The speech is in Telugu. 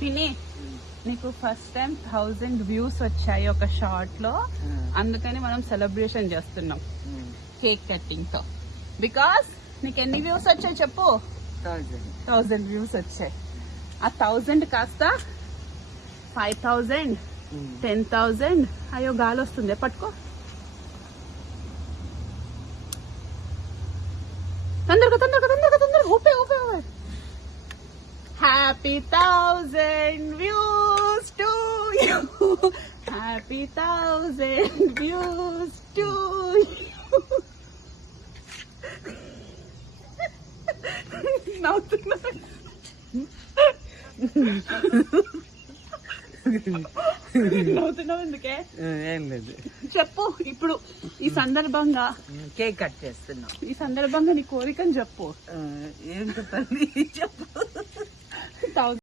పిని నీకు ఫస్ట్ టైం 1000 వ్యూస్ వచ్చాయి ఒక షార్ట్ లో, అందుకని మనం సెలబ్రేషన్ చేస్తున్నాం కేక్ కట్టింగ్ తో. బికాస్ నీకు ఎన్ని వ్యూస్ వచ్చాయి చెప్పు? 1000 వ్యూస్ వచ్చాయి. ఆ 1000 కాస్త 5000, 10,000. అయ్యో గాలి వస్తుంది, పట్టుకో తొందరగా తొందరగా తొందరగా తొందరగా. ఊపే ఊపే ఊపే. Happy 1000 views to you. Happy 1000 views to you. నవ్వుతున్నా. నవ్వుతున్నావు ఎందుకే? ఏం లేదు, చెప్పు. ఇప్పుడు ఈ సందర్భంగా కేక్ కట్ చేస్తున్నాం. ఈ సందర్భంగా నీ కోరికని చెప్పు. ఏం చెప్పండి, చెప్పు.